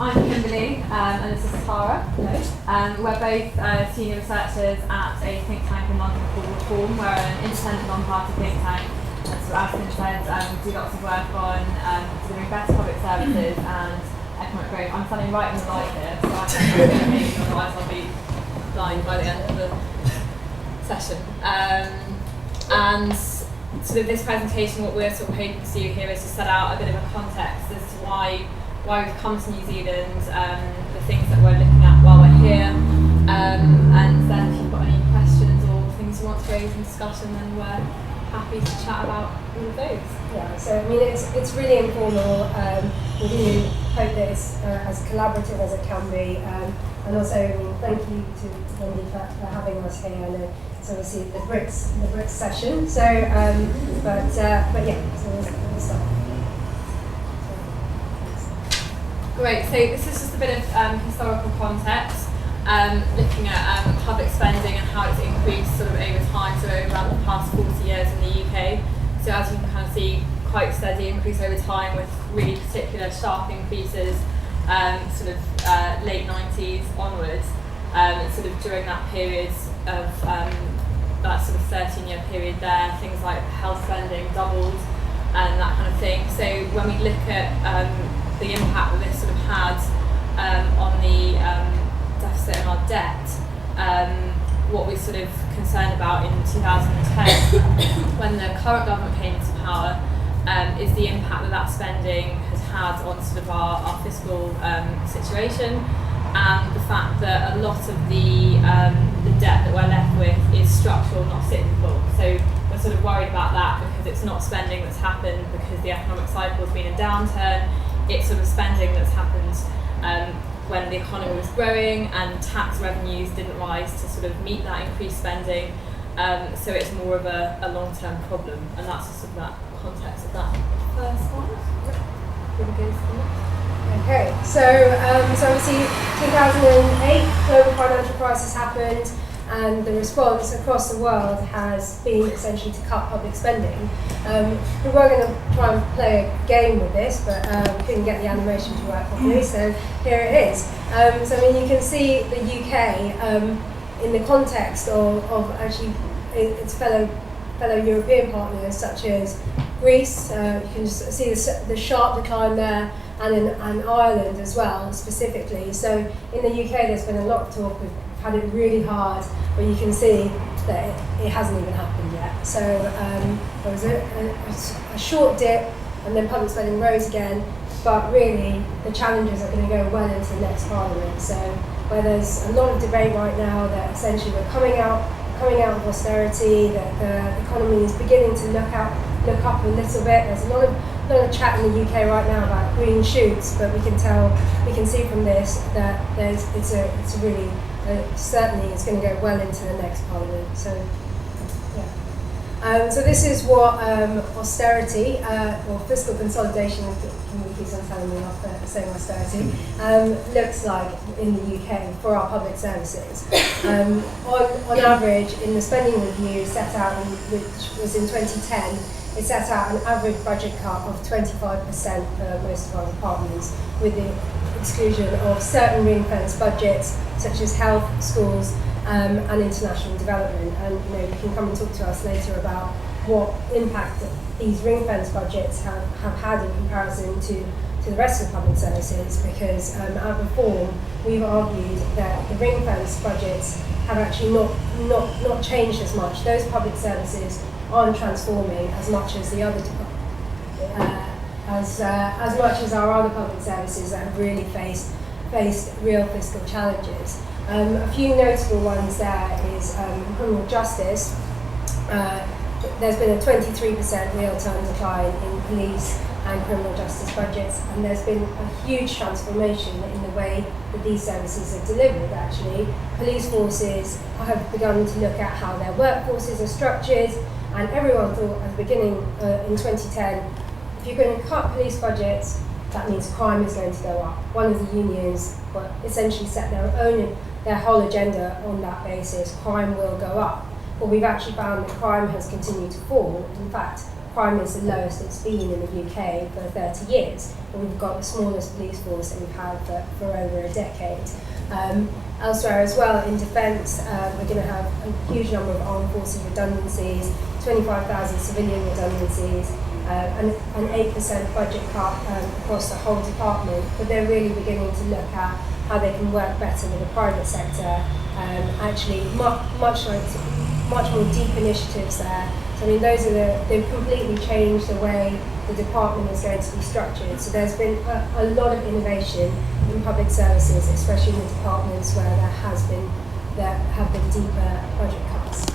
I'm Kimberly, and this is Tara. Hello. We're both senior researchers at a think tank in London called Reform. We're an independent non-party think tank. So as Kim said, we do lots of work on delivering better public services and economic growth. I'm standing right in the light here, so I can't be otherwise I'll be blind by the end of the session. And sort of this presentation, what we're sort of hoping to do here is to set out a bit of a context as to why we've come to New Zealand, the things that we're looking at while we're here, and then if you've got any questions or things you want to raise in discussion, then we're happy to chat about all of those. Yeah, so I mean it's really informal. We really hope that it's as collaborative as it can be, and also I mean, thank you to Wendy for having us here. I know it's obviously the BRICS session. So, but yeah, so we'll start. Great, so this is just a bit of historical context, looking at public spending and how it's increased sort of over time, so over around the past 40 years in the UK. So as you can kind of see, quite steady increase over time with really particular sharp increases sort of late 90s onwards, sort of during that period of that sort of 13-year period there, things like health spending doubled and that kind of thing. So when we look at the impact that this sort of had on the deficit and our debt, what we're sort of concerned about in 2010 when the current government came into power is the impact that spending has had on sort of our fiscal situation, and the fact that a lot of the debt that we're left with is structural, not cyclical. So we're sort of worried about that because it's not spending that's happened because the economic cycle has been in downturn. It's sort of spending that's happened when the economy was growing and tax revenues didn't rise to sort of meet that increased spending. So it's more of a long-term problem, and that's sort of that context of that first one. Okay, so obviously 2008 global financial crisis happened, and the response across the world has been essentially to cut public spending. We were going to try and play a game with this, but we couldn't get the animation to work properly, so here it is. So I mean, you can see the UK in the context of actually its fellow European partners such as Greece. You can just see the sharp decline there, and in Ireland as well, specifically. So in the UK, there's been a lot of talk. We've had it really hard, but you can see that it hasn't even happened yet. So there was a short dip, and then public spending rose again. But really, the challenges are going to go well into the next parliament. So where there's a lot of debate right now that essentially we're coming out of austerity, that the economy is beginning to look up a little bit. There's a lot of chat in the UK right now about green shoots, but we can see from this that it's a really certainly it's going to go well into the next parliament. So yeah. So this is what austerity or fiscal consolidation, keeps on telling me off for saying austerity, looks like in the UK for our public services. On average, in the spending review set out, which was in 2010, it set out an average budget cut of 25% for most of our departments, with the exclusion of certain ring-fenced budgets such as health, schools, and international development. And you can come and talk to us later about what impact these ring-fenced budgets have had in comparison to the rest of the public services, because at Reform we've argued that the ring-fenced budgets have actually not changed as much. Those public services aren't transforming as much as the other as much as our other public services that have really faced real fiscal challenges. A few notable ones there is criminal justice. There's been a 23% real term decline in police and criminal justice budgets, and there's been a huge transformation in the way that these services are delivered. Actually, police forces have begun to look at how their workforces are structured, and everyone thought at the beginning in 2010, if you're going to cut police budgets, that means crime is going to go up. One of the unions essentially set their whole agenda on that basis. Crime will go up. But we've actually found that crime has continued to fall. In fact, crime is the lowest it's been in the UK for 30 years, and we've got the smallest police force that we've had for over a decade. Elsewhere as well, in defence, we're going to have a huge number of armed forces redundancies, 25,000 civilian redundancies, and an 8% budget cut across the whole department. But they're really beginning to look at how they can work better with the private sector, actually much more deep initiatives there. So I mean, they've completely changed the way the department is going to be structured. So there's been a lot of innovation in public services, especially in the departments where there have been deeper budget cuts.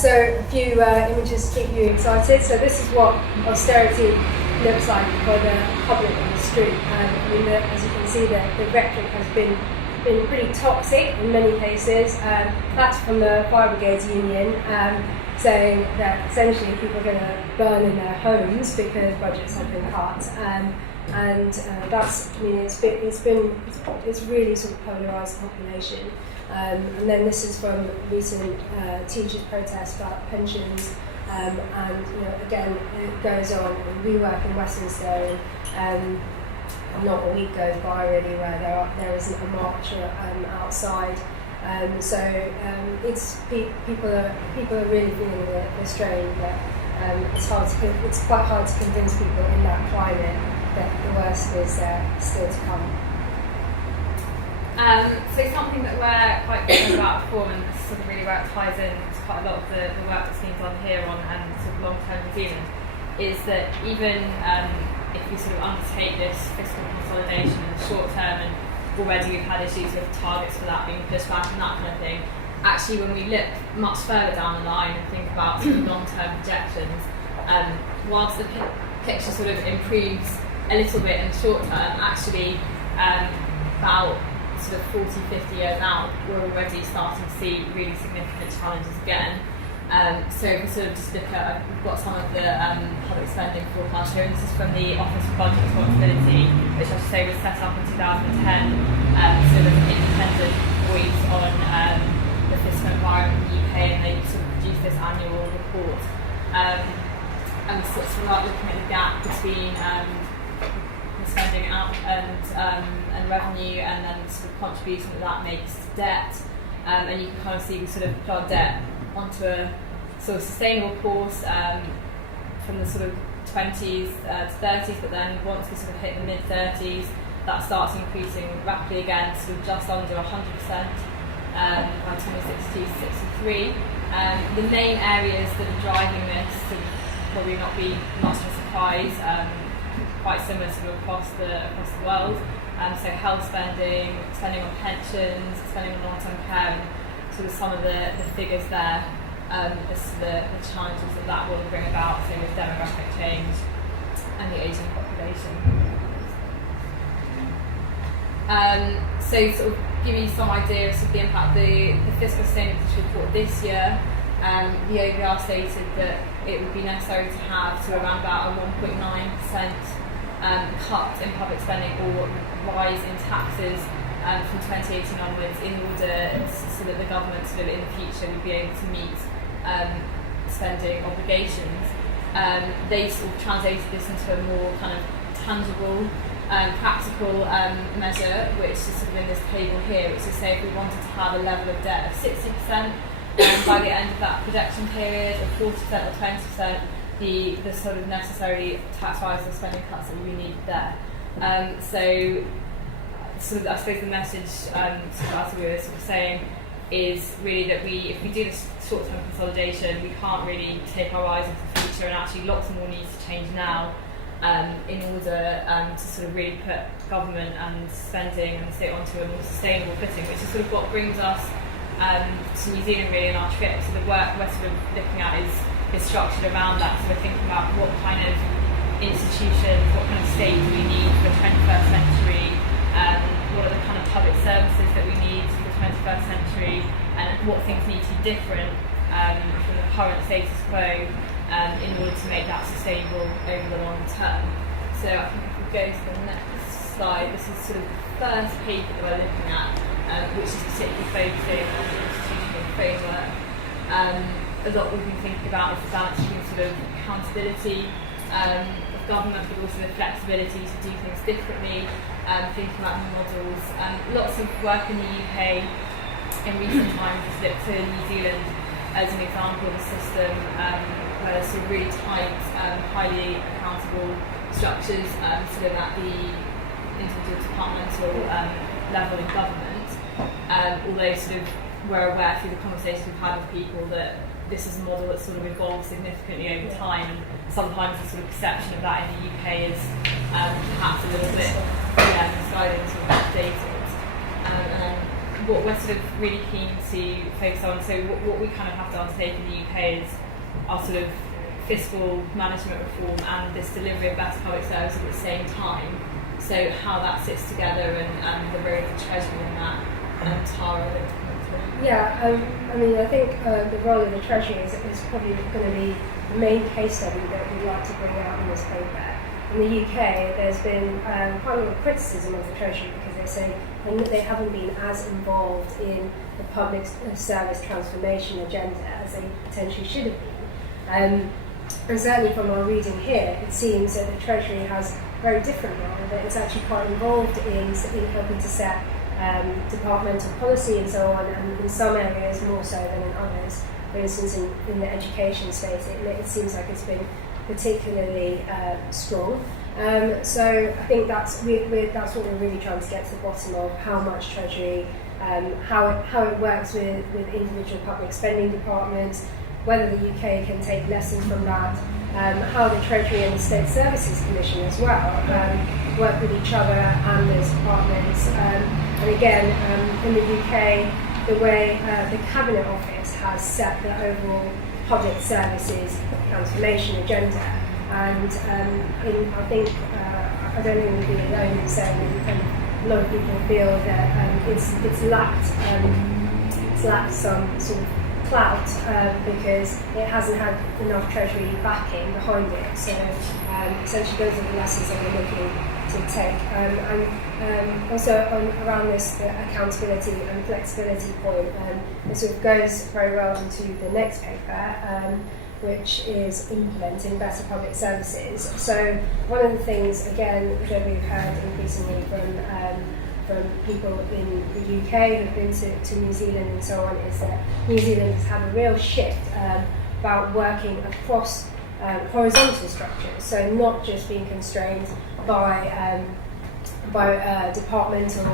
So a few images to keep you excited. So this is what austerity looks like for the public on the street. I mean, as you can see, the rhetoric has been pretty toxic in many cases. That's from the Fire Brigades Union, saying that essentially people are going to burn in their homes because budgets have been cut. And that's, I mean, it's really sort of polarised the population. And then this is from recent teachers' protests about pensions. And again, it goes on. We work in Westminster, and not a week goes by really where there isn't a march outside. It's people are really feeling the strain, but it's quite hard to convince people in that climate that the worst is still to come. So something that we're quite concerned about reform, and this sort of really where it ties in to quite a lot of the work that's been done here on sort of long-term New Zealand, is that even if we sort of undertake this fiscal consolidation in the short term, and already we've had issues with targets for that being pushed back and that kind of thing, actually when we look much further down the line and think about sort of long-term projections, whilst the picture sort of improves a little bit in the short term, actually about sort of 40, 50 years out, we're already starting to see really significant challenges again. So if we sort of just look at, we've got some of the public spending forecast here, and this is from the Office for Budget Responsibility, which I should say was set up in 2010, so there's an independent voice on the fiscal environment in the UK, and they sort of produce this annual report. And we sort of start looking at the gap between the spending out and revenue, and then the sort of contribution that makes to debt. And you can kind of see we sort of plod debt onto a sort of sustainable course from the sort of 20s to 30s, but then once we sort of hit the mid-30s, that starts increasing rapidly again, sort of just under 100% by 2062-63. The main areas that are driving this sort of probably not be much of a surprise, quite similar sort of across the world. So health spending on pensions, spending on long-term care, and sort of some of the figures there as to the challenges that will bring about, so with demographic change and the ageing population. So sort of give you some idea of the impact of the fiscal sustainability report this year. The OBR stated that it would be necessary to have around about a 1.9% cut in public spending or rise in taxes from 2018 onwards, in order so that the government sort of in the future would be able to meet spending obligations. They sort of translated this into a more kind of tangible, practical measure, which is sort of in this table here, which is, say, if we wanted to have a level of debt of 60% by the end of that projection period, or 40% or 20%, the sort of necessary tax rise or spending cuts that we needed there. So sort of, I suppose the message as we were sort of saying is really that if we do this short-term consolidation, we can't really take our eyes off the future, and actually lots more needs to change now in order to sort of really put government and spending and the state onto a more sustainable footing, which is sort of what brings us to New Zealand really in our trip. So the work we're sort of looking at is structured around that. So we're thinking about what kind of institutions, what kind of state do we need for the 21st century, what are the kind of public services that we need for the 21st century, and what things need to be different from the current status quo in order to make that sustainable over the long term. So I think if we go to the next slide, this is sort of the first paper that we're looking at, which is particularly focusing on the institutional framework. a lot we've been thinking about is the balance between sort of accountability of government, but also the flexibility to do things differently, thinking about new models. Lots of work in the UK in recent times has looked to New Zealand as an example of a system where there's sort of really tight, highly accountable structures sort of at the individual departmental level in government. Although sort of we're aware through the conversations we've had with people that this is a model that's sort of evolved significantly over time, and sometimes the sort of perception of that in the UK is perhaps a little bit misguided and sort of outdated. And what we're sort of really keen to focus on, so what we kind of have to undertake in the UK is our sort of fiscal management reform and this delivery of better public service at the same time. So how that sits together and the role of the Treasury in that, and Tara. Yeah, I mean, I think the role of the Treasury is probably going to be the main case study that we'd like to bring out in this paper. In the UK, there's been quite a lot of criticism of the Treasury because they say they haven't been as involved in the public service transformation agenda as they potentially should have been. And certainly from our reading here, it seems that the Treasury has a very different role, that it's actually quite involved in helping to set departmental policy and so on, and in some areas more so than in others. For instance, in the education space, it seems like it's been particularly strong. So I think that's what we're really trying to get to the bottom of: how much Treasury, how it works with individual public spending departments, whether the UK can take lessons from that, how the Treasury and the State Services Commission as well work with each other and those departments. And again, in the UK, the way the Cabinet Office has set the overall public services transformation agenda, and I think I don't think we'd be alone in saying that a lot of people feel that it's lacked some sort of clout because it hasn't had enough Treasury backing behind it. So essentially those are the lessons that we're looking to take. And also around this accountability and flexibility point, it sort of goes very well into the next paper, which is implementing better public services. So one of the things, again, that we've heard increasingly from people in the UK who've been to New Zealand and so on, is that New Zealand has had a real shift about working across horizontal structures, so not just being constrained by departmental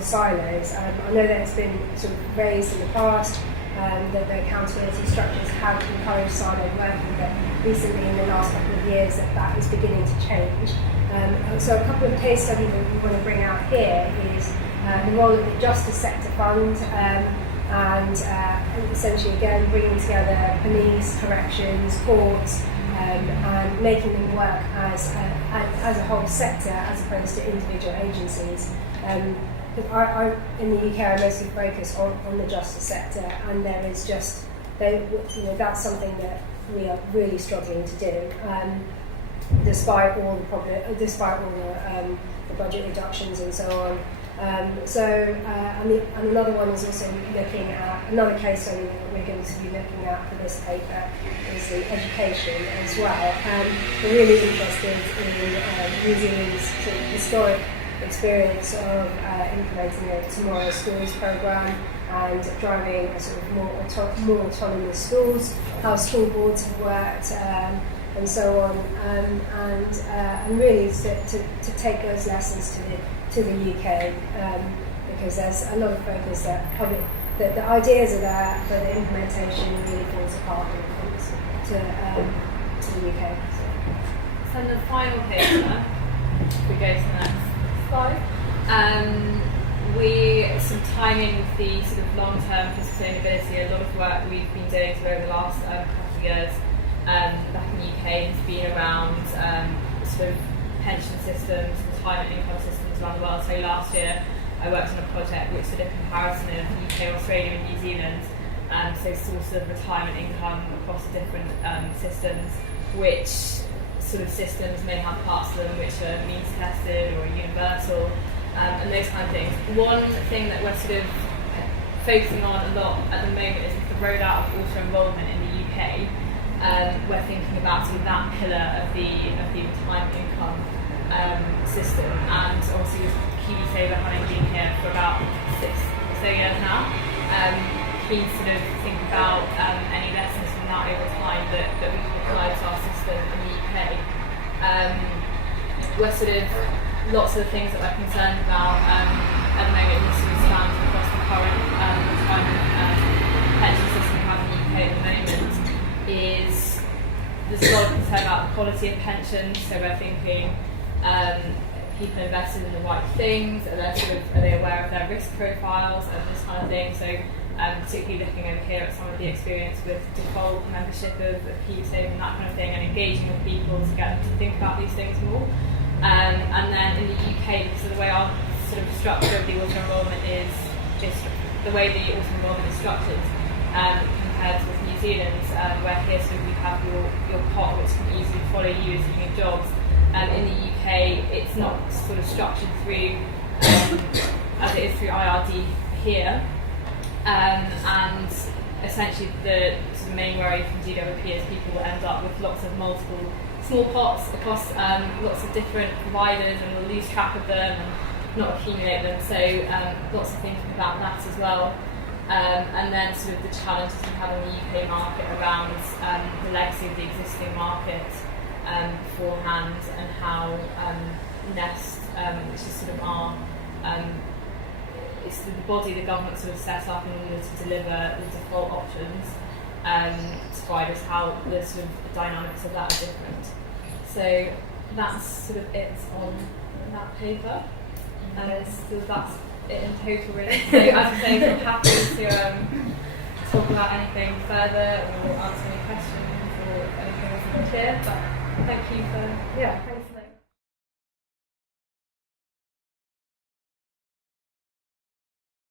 silos. I know that it's been sort of raised in the past that the accountability structures have encouraged siloed working, but recently in the last couple of years that is beginning to change. So a couple of case studies that we want to bring out here is the role of the Justice Sector Fund, and essentially again bringing together police, corrections, courts, and making them work as a whole sector as opposed to individual agencies. In the UK, I mostly focus on the justice sector, and there is just that's something that we are really struggling to do. Despite all the budget reductions and so on. And another one is also looking at, another case study that we're going to be looking at for this paper is the education as well. We're really interested in New Zealand's sort of historic experience of implementing the Tomorrow Schools programme and driving a sort of more autonomous schools, how school boards have worked, and so on, and really to take those lessons to the UK, because there's a lot of focus that the ideas are there, but the implementation really falls apart when it comes to the UK. So in the final paper, if we go to the next slide, some timing with the sort of long-term sustainability. A lot of work we've been doing over the last couple of years back in the UK has been around sort of pension systems, retirement income systems around the world. So last year I worked on a project which did a comparison of UK, Australia and New Zealand, so sources of retirement income across the different systems, which sort of systems may have parts of them which are means tested or universal, and those kind of things. One thing that we're sort of focusing on a lot at the moment is with the rollout of auto enrolment in the UK. We're thinking about sort of that pillar of the retirement income system, and obviously with KiwiSaver having been here for about 6 or so years now, keen to sort of think about any lessons from that over time that we can apply to our system in the UK. We're sort of lots of the things that we're concerned about at the moment, this sort of spans across the current retirement pension system we have in the UK at the moment, is there's a lot of concern about the quality of pensions. So we're thinking people invested in the right things, are they aware of their risk profiles and this kind of thing. So particularly looking over here at some of the experience with default membership of KiwiSaver and that kind of thing, and engaging with people to get them to think about these things more. And then in the UK, because of the way our sort of structure of the auto enrolment is the way the auto enrolment is structured compared with New Zealand, where here sort of you have your pot which can easily follow you as you move jobs. In the UK, it's not sort of structured through as it is through IRD here, and essentially the sort of main worry from DWP is people will end up with lots of multiple small pots across lots of different providers, and will lose track of them and not accumulate them. So lots of thinking about that as well. And then sort of the challenges we have in the UK market around the legacy of the existing market beforehand, and how Nest, which is sort of our it's the body the government sort of set up in order to deliver the default options, to provide us how the sort of dynamics of that are different. So that's sort of it on that paper, and so that's it in total really. So as I say, I'm happy to talk about anything further or answer any questions or anything that's not clear, but thank you for